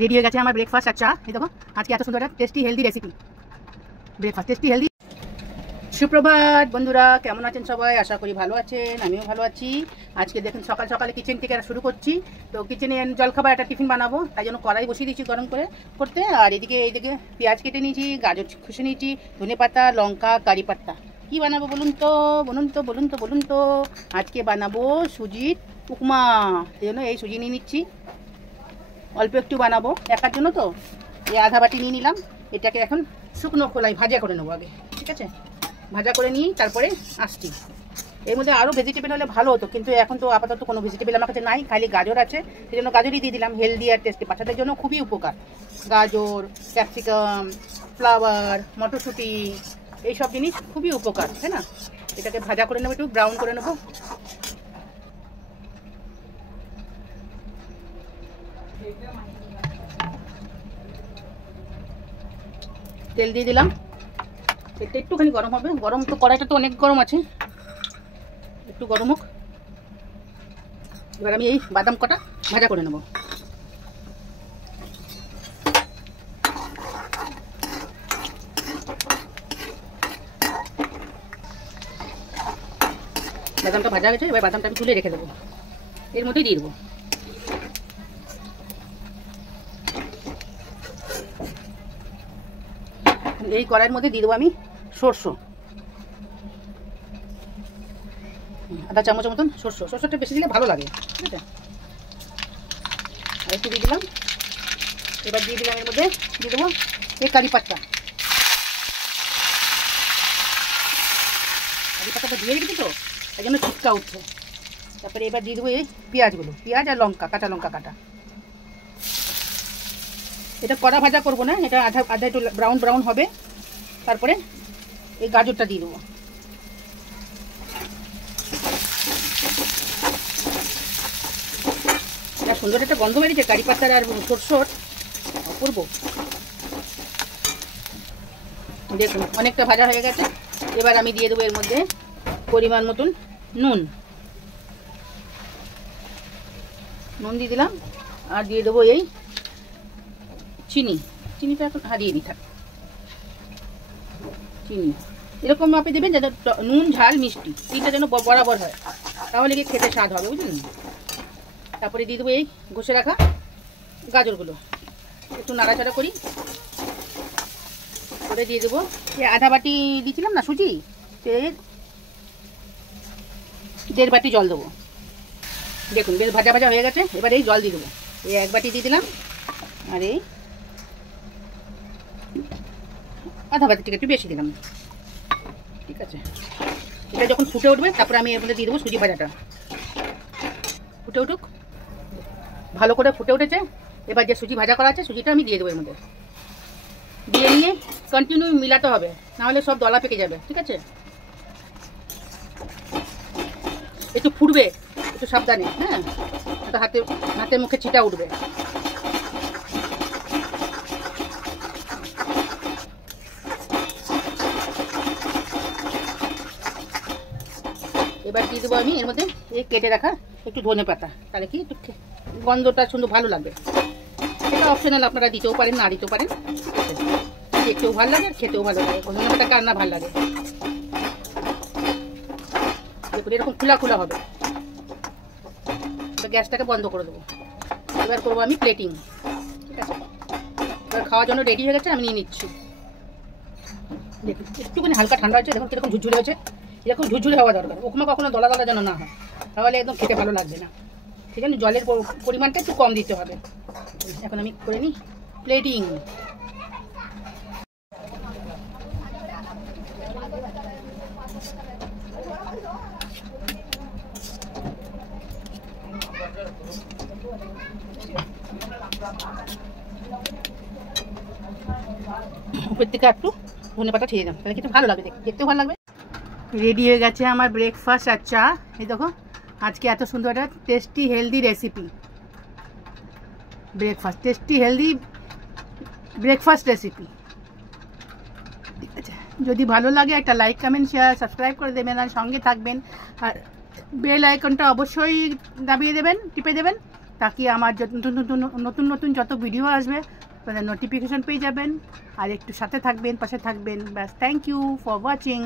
Ready হয়ে গেছে আমার ব্রেকফাস্ট আর চা। এই দেখো আজকে এত সুন্দর একটা tasty healthy recipe breakfast, tasty healthy. সুপ্রভাত বন্ধুরা, কেমন আছেন সবাই? আশা করি ভালো আছেন, আমিও ভালো আছি। আজকে দেখুন সকাল সকালে কিচেন থেকে শুরু করছি। তো কিচেনে জলখাবার একটা টিফিন বানাবো, তাই জন্য কড়াই বসিয়ে দিয়েছি গরম করতে। আর এইদিকে পেঁয়াজ কেটে নিয়েছি, গাজর খুশে নিয়েছি, ধনেপাতা, লঙ্কা, কারি পাতা। কী বানাবো বলুন তো। আজকে বানাবো সুজির উপমা। সেই জন্য এই সুজি নিয়ে নিচ্ছি, অল্প একটু বানাবো একার জন্য। তো এই আধা বাটি নিয়ে নিলাম। এটাকে এখন শুকনো খোলায় ভাজা করে নেবো আগে, ঠিক আছে? ভাজা করে নিই, তারপরে আসছি। এর মধ্যে আরও ভেজিটেবল হলে ভালো হতো, কিন্তু এখন তো আপাতত কোনো ভেজিটেবল আমার কাছে নাই, খালি গাজর আছে। সেই জন্য গাজরই দিয়ে দিলাম, হেলদি আর টেস্টি, বাচ্চাদের জন্য খুবই উপকার। গাজর, ক্যাপসিকাম, ফ্লাওয়ার, মটরশুঁটি, এইসব জিনিস খুবই উপকার, তাই না? এটাকে ভাজা করে নেবো, একটু ব্রাউন করে নেবো। তেল দিয়ে দিলাম, তেলটা একটুখানি গরম হবে। গরম তো, কড়াইটা তো অনেক গরম আছে, একটু গরম হোক। এবার আমি এই বাদাম কটা ভাজা করে নেব। বাদামটা ভাজা গেছে, এবার বাদামটা আমি তুলে রেখে দেবো, এর মধ্যেই দিয়ে দেবো। এই কড়াইয়ের মধ্যে দিয়ে দেবো আমি সরষে, আধা চামচের মতন সরষেটা বেশি দিলে ভালো লাগে, ঠিক আছে? আর একটু দিয়ে দিলাম। এবার দিয়ে দিলাম এর মধ্যে দিয়ে দেবো এই কারি পাতা দিয়ে রেখেছি, তো তাই জন্য ছিটকা উঠছে। তারপরে এবার দিয়ে দেবো এই পেঁয়াজগুলো, পেঁয়াজ আর লঙ্কা, কাঁচা লঙ্কা কাটা। এটা কড়া ভাজা করবো না, এটা আধা একটু ব্রাউন হবে। তারপরে এই গাজরটা দিয়ে দেবো। সুন্দর একটা গন্ধ বেরিয়েছে কারি পাতার আর সরষের, অপূর্ব। দেখুন অনেকটা ভাজা হয়ে গেছে। এবার আমি দিয়ে দেবো এর মধ্যে পরিমাণ মতন নুন দিয়ে দিলাম। আর দিয়ে দেবো এই চিনিটা এখন হারিয়ে দিই, থাক। চিনি এরকম মাপে দেবেন যেন নুন, ঝাল, মিষ্টি তিনটা যেন বরাবর হয়, তাহলে কি খেতে স্বাদ হবে, বুঝলেন? তারপরে দিয়ে দেবো এই ঘষে রাখা গাজরগুলো, একটু নাড়াচাড়া করে দিয়ে দেবো। এই আধা বাটি দিয়েছিলাম না সুজি, এর 1.5 বাটি জল দেবো। দেখুন বেশ ভাজা ভাজা হয়ে গেছে। এবার এই জল দিয়ে দেবো, এই 1 বাটি দিয়ে দিলাম। আর এই আধা বাটি থেকে একটু বেশি দিলাম, ঠিক আছে? এটা যখন ফুটে উঠবে, তারপরে আমি এর মধ্যে দিয়ে দেবো সুজি ভাজাটা। ফুটে উঠুক, ভালো করে ফুটে উঠেছে। এবার যে সুজি ভাজা করা আছে, সুজিটা আমি দিয়ে দেবো এর মধ্যে। দিয়ে নিয়ে কন্টিনিউ মিলাতে হবে, নাহলে সব দলা পেকে যাবে, ঠিক আছে? একটু ফুটবে, একটু সাবধানে, হ্যাঁ, হাতে মুখে ছিটা উঠবে। এবার দিয়ে দেবো আমি এর মধ্যে এই কেটে রাখা একটু ধনেপাতা, তাহলে কি একটু গন্ধটা সুন্দর ভালো লাগবে। এটা অপশনাল, আপনারা দিতেও পারেন, না দিতেও পারেন, দেখতেও ভালো লাগে আর খেতেও ভালো লাগে। ধনেপাতা কার না ভালো লাগে? দেখুন এরকম খোলা হবে। গ্যাসটাকে বন্ধ করে দেবো। এবার করবো আমি প্লেটিং, ঠিক আছে? এবার খাওয়ার জন্য রেডি হয়ে গেছে, আমি নিয়ে নিচ্ছি। দেখুন একটুখানি হালকা ঠান্ডা হচ্ছে, দেখুন কীরকম ঝুরঝুরে হয়েছে। এরকম ঝুরঝুরে হওয়া দরকার, উপমা কখনো দলা যেন না হয়, তাহলে একদম খেতে ভালো লাগবে না। সেই জন্য জলের পরিমাণটা একটু কম দিতে হবে। এখন আমি করে নিই প্লেটিং। উপর থেকে একটু ধনেপাতা ছিঁড়ে দাম, তাহলে কিন্তু ভালো লাগবে, দেখতেও ভালো লাগবে। রেডি হয়ে গেছে আমার ব্রেকফাস্ট আর চা। এই দেখো আজকে এত সুন্দর একটা tasty healthy recipe breakfast, tasty healthy breakfast recipe, ঠিক আছে? যদি ভালো লাগে একটা লাইক, কমেন্ট, শেয়ার, সাবস্ক্রাইব করে দেবেন, আর সঙ্গে থাকবেন। আর বেল আইকনটা অবশ্যই দাবিয়ে দেবেন, টিপে দেবেন, তাকে আমার যত নতুন নতুন যত ভিডিও আসবে আপনাদের নোটিফিকেশন পেয়ে যাবেন। আর একটু সাথে থাকবেন, পাশে থাকবেন। ব্যাস, থ্যাংক ইউ ফর ওয়াচিং।